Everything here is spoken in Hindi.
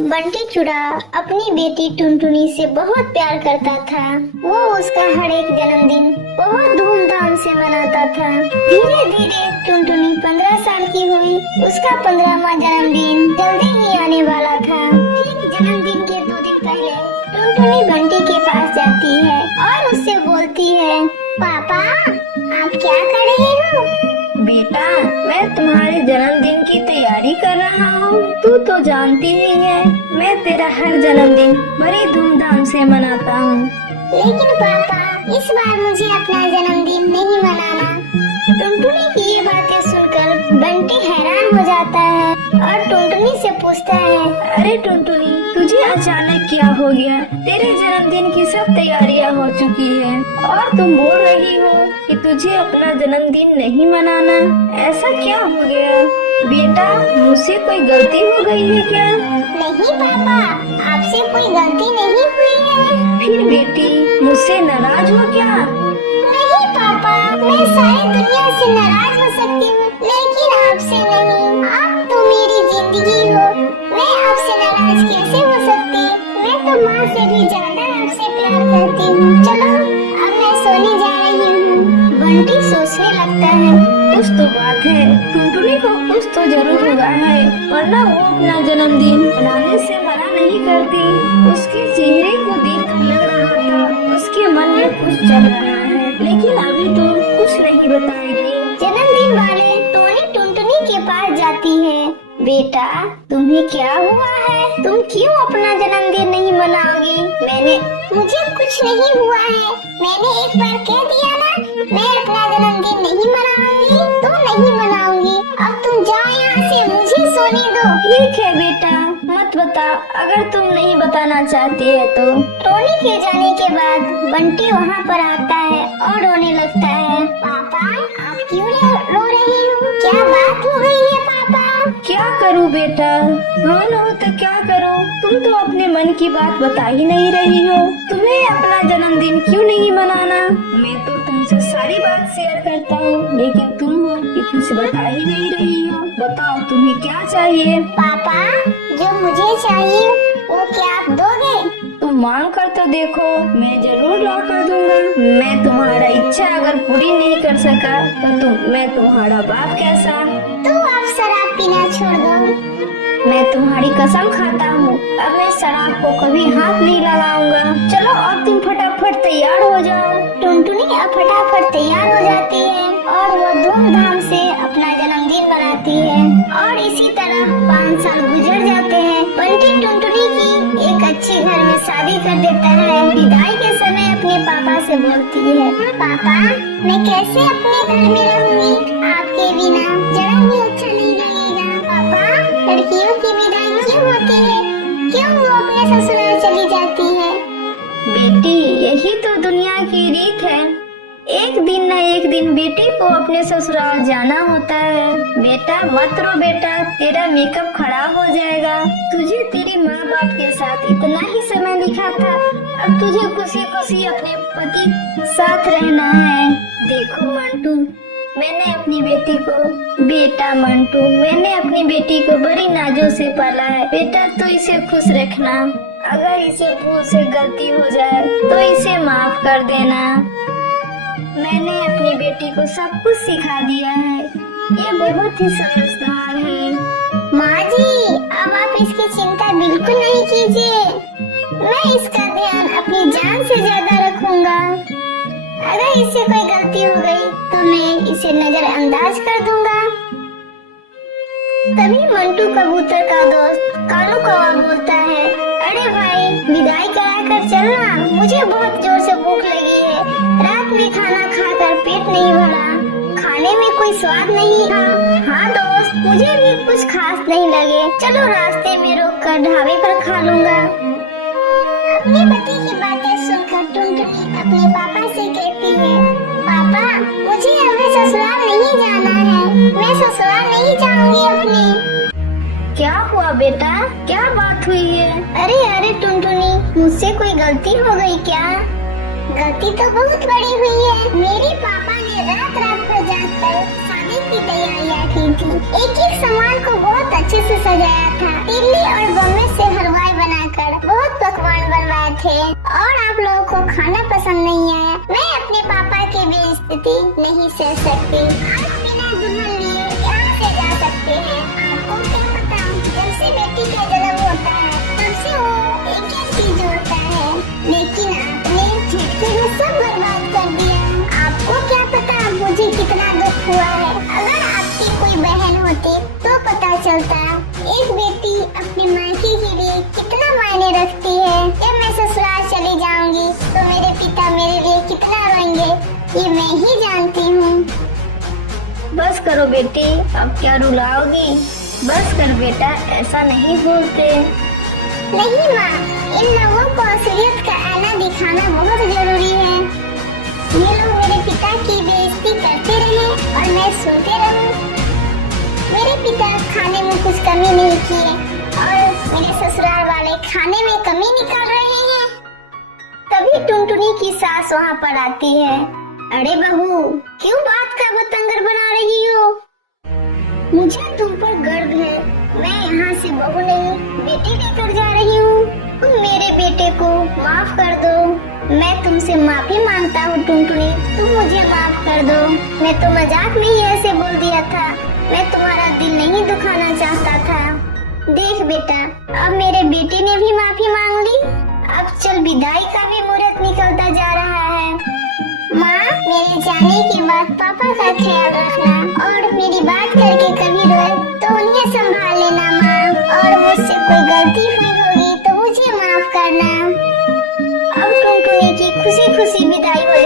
बंटी चूड़ा अपनी बेटी टुनटुनी से बहुत प्यार करता था। वो उसका हर एक जन्मदिन बहुत धूमधाम से मनाता था। धीरे धीरे टुनटुनी 15 साल की हुई। उसका 15वां जन्मदिन जल्दी ही आने वाला था। ठीक जन्मदिन के 2 दिन पहले टुनटुनी बंटी के पास जाती है और उससे बोलती है, पापा आप क्या कर रहे हो? बेटा, मैं तुम्हारे जन्मदिन की तैयारी कर रहा हूँ। तू तो जानती ही है, मैं तेरा हर जन्मदिन बड़ी धूमधाम से मनाता हूँ। लेकिन पापा, इस बार मुझे अपना जन्मदिन नहीं मनाना। टुनटुनी की ये बातें सुनकर बंटी हैरान हो जाता है और टुनटुनी से पूछता है, अरे टुनटुनी, तुझे अचानक क्या हो गया? तेरे जन्मदिन की सब तैयारियां हो चुकी है और तुम बोल रही हो कि तुझे अपना जन्मदिन नहीं मनाना। ऐसा क्या हो गया? बेटा, मुझसे कोई गलती हो गई है क्या? नहीं पापा, आपसे कोई गलती नहीं हुई है। फिर बेटी, मुझसे नाराज हो क्या? नहीं पापा, मैं सारी दुनिया से नाराज हो सकती हूँ, लेकिन आपसे नहीं। आप तो मेरी जिंदगी हो, मैं आपसे नाराज कैसे हो सकती? मैं तो माँ से भी ज्यादा आपसे प्यार करती हूँ। चलो अब मैं सोने जा रही हूँ। बंटी सोचने लगता है, कुछ तो बात है, टुनटुनी को कुछ तो जरूर हुआ है, वरना वो अपना जन्मदिन मनाने से मना नहीं करती। उसके चेहरे को देखकर लग रहा था उसके मन में कुछ चल रहा है, लेकिन अभी तो कुछ नहीं बताएगी। जन्मदिन वाले टोनी टुनटुनी के पास जाती है। बेटा, तुम्हें क्या हुआ है? तुम क्यों अपना जन्मदिन नहीं मनाओगी? मुझे कुछ नहीं हुआ है। मैंने एक बार कह दिया ना, मैं अपना जन्मदिन नहीं मनाऊंगी तो नहीं मनाऊंगी। अब तुम जाओ यहाँ से, मुझे सोने दो। ठीक है बेटा, मत बता अगर तुम नहीं बताना चाहती है तो। टोनी के जाने के बाद बंटी वहाँ पर आता है और रोने लगता है। पापा, आप क्यों रो रहे हो? क्या बात हो गई है पापा? क्या करूँ बेटा, रो तो क्या करूँ? तुम तो अपने मन की बात बता ही नहीं रही हो। तुम्हें अपना जन्मदिन क्यों नहीं मनाना? मैं तो तुमसे सारी बात शेयर करता हूँ, लेकिन तुम हो कि कुछ बता ही नहीं रही हो। बताओ तुम्हें क्या चाहिए? पापा, जो मुझे चाहिए वो क्या आप दोगे? तुम मांग कर तो देखो, मैं जरूर ला कर दूंगा। मैं तुम्हारा इच्छा अगर पूरी नहीं कर सका तो मैं तुम्हारा बाप कैसा? तो आप शराब पीना छोड़ दो। मैं तुम्हारी कसम खाता हूँ, अब मैं शराब को कभी हाथ नहीं लगाऊंगा। चलो अब तुम फटाफट तैयार हो जाओ। टुनटुनी अब फटाफट तैयार हो जाती है और वो धूमधाम से अपना जन्मदिन मनाती है और इसी तरह 5 साल गुजर जाते हैं। बंटी टुनटुनी की एक अच्छे घर में शादी कर देता है। विदाई के समय अपने पापा से बोलती है, पापा मैं कैसे अपने घर में रहूंगी आपके बिना? जरा भी अच्छा नहीं लगेगा। पापा, लड़कियों की विदाई क्यों होती है? क्यों वो अपने ससुराल चली जाती है? बेटी, यही तो दुनिया की रीत है। एक दिन न एक दिन बेटी को अपने ससुराल जाना होता है। बेटा मत रो बेटा, तेरा मेकअप खराब हो जाएगा। तुझे तेरी माँ बाप के साथ इतना ही समय लिखा था, अब तुझे खुशी खुशी अपने पति साथ रहना है। देखो मंटू, मैंने अपनी बेटी को, बेटा मंटू, मैंने अपनी बेटी को बड़ी नाजों से पाला है। बेटा तो इसे खुश रखना, अगर इसे भूल से गलती हो जाए तो इसे माफ कर देना। मैंने अपनी बेटी को सब कुछ सिखा दिया है, ये बहुत ही समझदार है। माँ जी, अब आप इसकी चिंता बिल्कुल नहीं कीजिए। मैं इसका ध्यान अपनी जान से ज्यादा रखूंगा। अगर इससे कोई गलती हो गई तो मैं इसे नजरअंदाज कर दूंगा। तभी मंटू कबूतर का दोस्त कालू कौवा बोलता है, अरे भाई विदाई करा कर चलना, मुझे बहुत जोर से भूख लगी है। रात में खाना खाकर पेट नहीं भरा, खाने में कोई स्वाद नहीं था। हाँ दोस्त, मुझे भी कुछ खास नहीं लगे, चलो रास्ते में रोक कर ढाबे पर खा लूंगा। अपने पति की बातें सुनकर टुनटुनी अपने पापा से कहती है, पापा मुझे अब ससुराल नहीं जाना है, मैं ससुराल नहीं जाऊंगी अपने। क्या हुआ बेटा, क्या बात हुई है? अरे टुनटुनी, मुझसे कोई गलती हो गई क्या? गलती तो बहुत बड़ी हुई है। मेरे पापा ने रात भर जागकर शादी की तैयारियां की थी। एक एक सामान को बहुत अच्छे से सजाया था। दिल्ली और बॉम्बे से हलवा और आप लोगों को खाना पसंद नहीं आया। मैं अपने पापा की बेइज्जती नहीं सह सकती। आप बिना दुल्हन लिए यहाँ से जा सकते हैं। आपको क्या पता, जब से बेटी का जन्म होता है तब से वो एक एक चीज होता है, लेकिन आपने झटके में सब बर्बाद कर दिया। आपको क्या पता मुझे कितना दुख हुआ है। अगर आपकी कोई बहन होती तो पता चलता एक बेटी अपनी मायके के लिए कितना मायने रखती है। जब मैं ससुराल चली जाऊंगी तो मेरे पिता मेरे लिए कितना रोएंगे, ये मैं ही जानती हूँ। बस करो बेटी, अब क्या रुलाओगी? बस कर बेटा, ऐसा नहीं बोलते। नहीं माँ, इन लोगों को असलियत का आईना दिखाना बहुत जरूरी है। ये लोग मेरे पिता की बेइज्जती करते रहे और मैं सुनते रहूं। मेरे पिता खाने में कुछ कमी नहीं किए और मेरे ससुराल वाले खाने में कमी निकाल रहे हैं। तभी टुनटुनी की सास वहाँ पर आती है। अरे बहू, क्यों बात का बतंगर बना रही हो? मुझे तुम पर गर्व है। मैं यहाँ से बहू नहीं बेटी लेकर जा रही हूँ। तुम मेरे बेटे को माफ कर दो। मैं तुमसे माफी मांगता हूँ टुनटुनी, तुम मुझे माफ कर दो। मैं तो मजाक में ही ऐसे बोल दिया था। मैं तुम्हारा दिल नहीं दुखाना चाहता था। देख बेटा, अब मेरे बेटे ने भी माफी मांग ली। अब चल, विदाई का भी मुहूर्त निकलता जा रहा है। माँ, मेरे जाने के बाद पापा का ख्याल रखना और मेरी बात करके कभी रोए तो उन्हें संभाल लेना माँ। और मुझसे कोई गलती हुई होगी तो मुझे माफ करना। अब टुनटुनी की खुशी खुशी विदाई हो